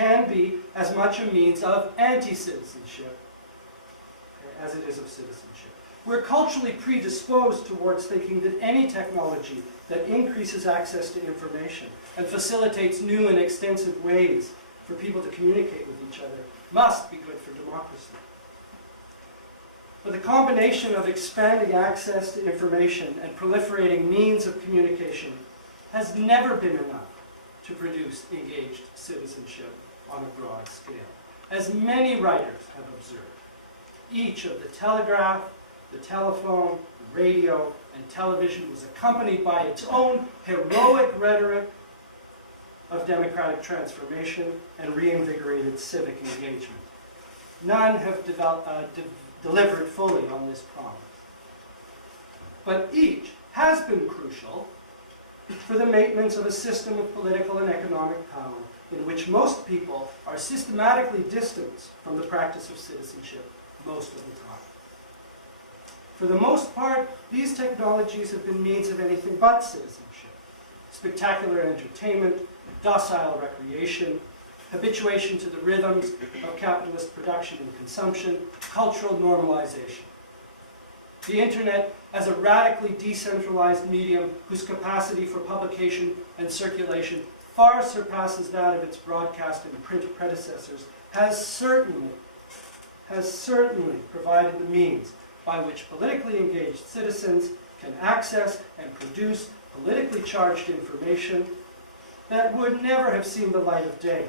can be as much a means of anti-citizenship as it is of citizenship. We're culturally predisposed towards thinking that any technology that increases access to information and facilitates new and extensive ways for people to communicate with each other must be good for democracy. But the combination of expanding access to information and proliferating means of communication has never been enough to produce engaged citizenship on a broad scale. As many writers have observed, each of the telegraph, the telephone, the radio, and television was accompanied by its own heroic rhetoric of democratic transformation and reinvigorated civic engagement. None have delivered fully on this promise. But each has been crucial for the maintenance of a system of political and economic power in which most people are systematically distanced from the practice of citizenship most of the time. For the most part, these technologies have been means of anything but citizenship. Spectacular entertainment, docile recreation, habituation to the rhythms of capitalist production and consumption, cultural normalization. The internet as a radically decentralized medium whose capacity for publication and circulation far surpasses that of its broadcast and print predecessors has certainly provided the means by which politically engaged citizens can access and produce politically charged information that would never have seen the light of day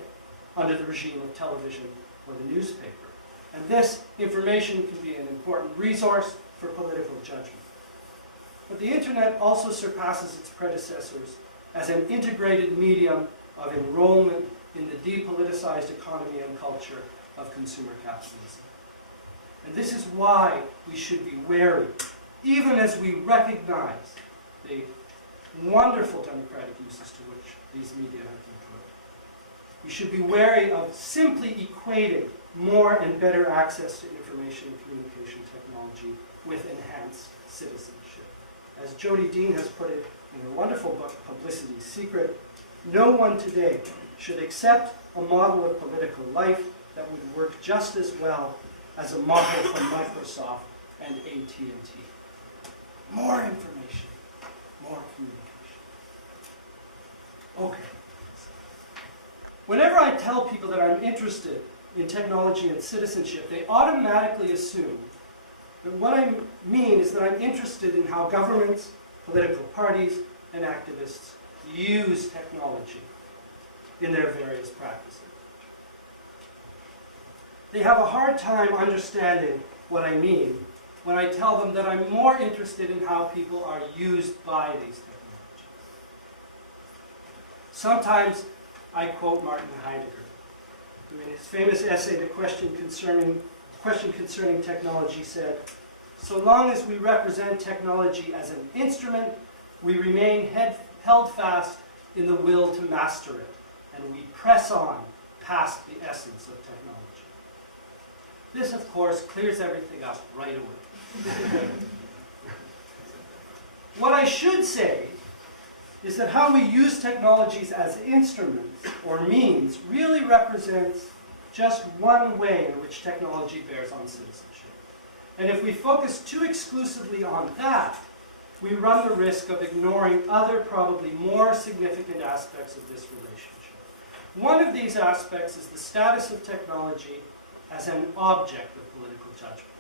under the regime of television or the newspaper. And this information can be an important resource for political judgment. But the internet also surpasses its predecessors as an integrated medium of enrollment in the depoliticized economy and culture of consumer capitalism. And this is why we should be wary, even as we recognize the wonderful democratic uses to which these media have been put. We should be wary of simply equating more and better access to information and communication technology with enhanced citizenship. As Jody Dean has put it in her wonderful book, Publicity's Secret, no one today should accept a model of political life that would work just as well as a model from Microsoft and AT&T. More information, more communication. Okay. Whenever I tell people that I'm interested in technology and citizenship, they automatically assume that what I mean is that I'm interested in how governments, political parties, and activists use technology in their various practices. They have a hard time understanding what I mean when I tell them that I'm more interested in how people are used by these technologies. Sometimes I quote Martin Heidegger, who in his famous essay, The Question Concerning Technology, said, "So long as we represent technology as an instrument, we remain held fast in the will to master it, and we press on past the essence of technology." This, of course, clears everything up right away. What I should say is that how we use technologies as instruments or means really represents just one way in which technology bears on citizenship. And if we focus too exclusively on that, we run the risk of ignoring other, probably more significant aspects of this relationship. One of these aspects is the status of technology as an object of political judgment.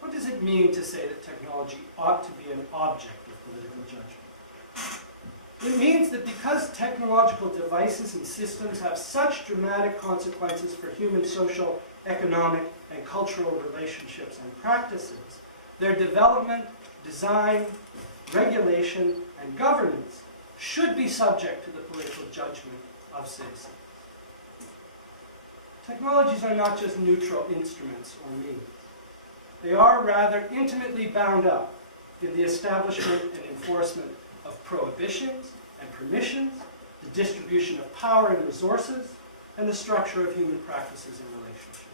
What does it mean to say that technology ought to be an object of political judgment? It means that because technological devices and systems have such dramatic consequences for human social, economic, and cultural relationships and practices, their development, design, regulation, and governance should be subject to the political judgment of citizens. Technologies are not just neutral instruments or means. They are rather intimately bound up in the establishment and enforcement of prohibitions and permissions, the distribution of power and resources, and the structure of human practices and relationships.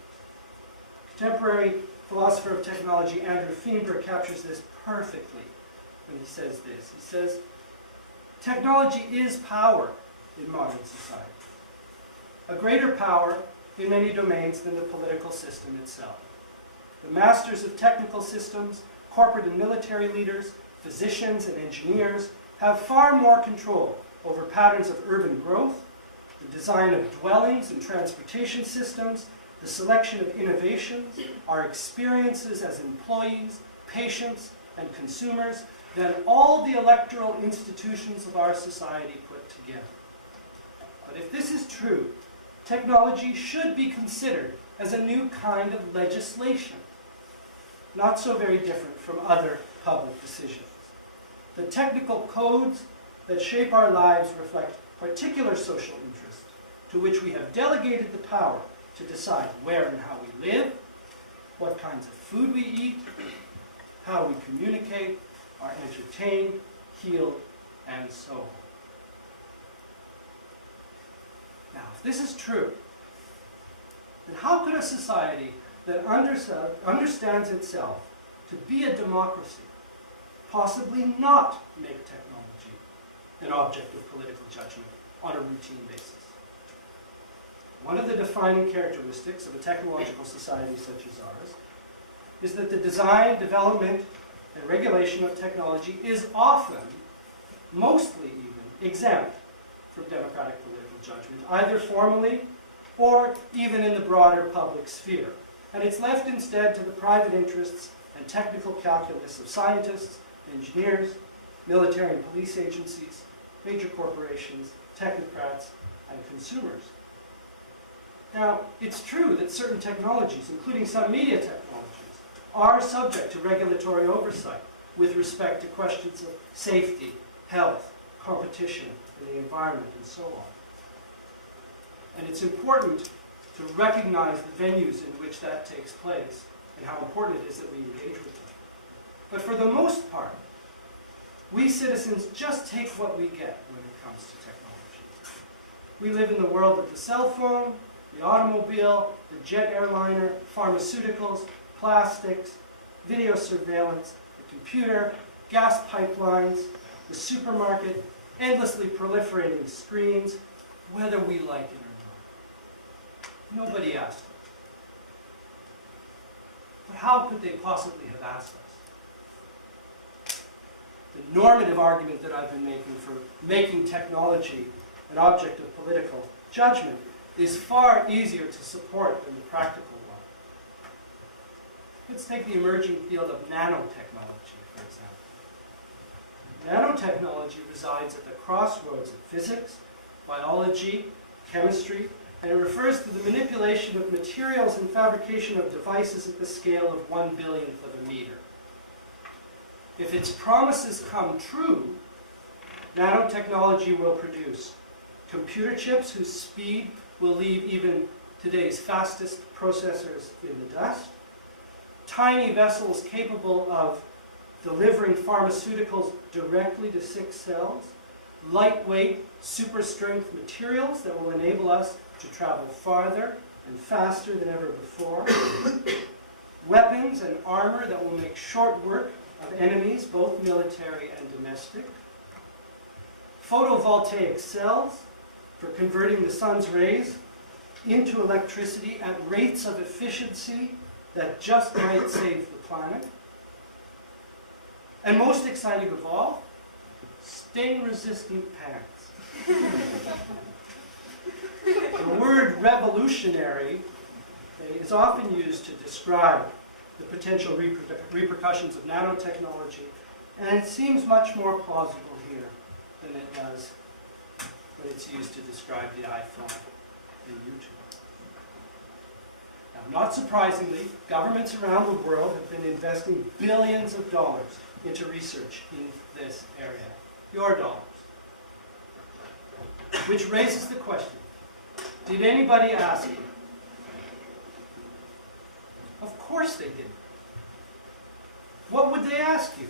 Contemporary philosopher of technology Andrew Feenberg captures this perfectly when he says this. He says, "Technology is power in modern society. a greater power in many domains than the political system itself. The masters of technical systems, corporate and military leaders, physicians and engineers have far more control over patterns of urban growth, the design of dwellings and transportation systems, the selection of innovations, our experiences as employees, patients, and consumers than all the electoral institutions of our society put together. But if this is true, technology should be considered as a new kind of legislation, not so very different from other public decisions. The technical codes that shape our lives reflect particular social interests to which we have delegated the power to decide where and how we live, what kinds of food we eat, how we communicate, are entertained, healed, and so on. Now, if this is true, then how could a society that understands itself to be a democracy possibly not make technology an object of political judgment on a routine basis? One of the defining characteristics of a technological society such as ours is that the design, development, and regulation of technology is often, mostly even, exempt from democratic political judgment, either formally or even in the broader public sphere. And it's left instead to the private interests and technical calculus of scientists, engineers, military and police agencies, major corporations, technocrats, and consumers. Now, it's true that certain technologies, including some media technologies, are subject to regulatory oversight with respect to questions of safety, health, competition, and the environment, and so on. And it's important to recognize the venues in which that takes place and how important it is that we engage with them. But for the most part, we citizens just take what we get when it comes to technology. We live in the world of the cell phone, the automobile, the jet airliner, pharmaceuticals, plastics, video surveillance, the computer, gas pipelines, the supermarket, endlessly proliferating screens, whether we like it or not. Nobody asked us. But how could they possibly have asked us? The normative argument that I've been making for making technology an object of political judgment is far easier to support than the practical one. Let's take the emerging field of nanotechnology, for example. Nanotechnology resides at the crossroads of physics, biology, chemistry, and it refers to the manipulation of materials and fabrication of devices at the scale of 1 billionth of a meter. If its promises come true, nanotechnology will produce computer chips whose speed will leave even today's fastest processors in the dust, tiny vessels capable of delivering pharmaceuticals directly to sick cells, lightweight, super strength materials that will enable us to travel farther and faster than ever before, weapons and armor that will make short work of enemies, both military and domestic, photovoltaic cells for converting the sun's rays into electricity at rates of efficiency that just might save the planet. And most exciting of all, stain-resistant pants. The word revolutionary is often used to describe the potential repercussions of nanotechnology, and it seems much more plausible here than it does when it's used to describe the iPhone and YouTube. Now, not surprisingly, governments around the world have been investing billions of dollars into research in this area. Your dollars. Which raises the question, did anybody ask you? Of course they didn't. What would they ask you?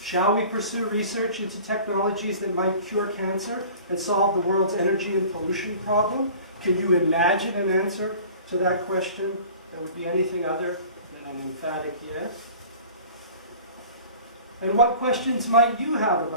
Shall we pursue research into technologies that might cure cancer and solve the world's energy and pollution problem? Can you imagine an answer to that question that would be anything other than an emphatic yes? And what questions might you have about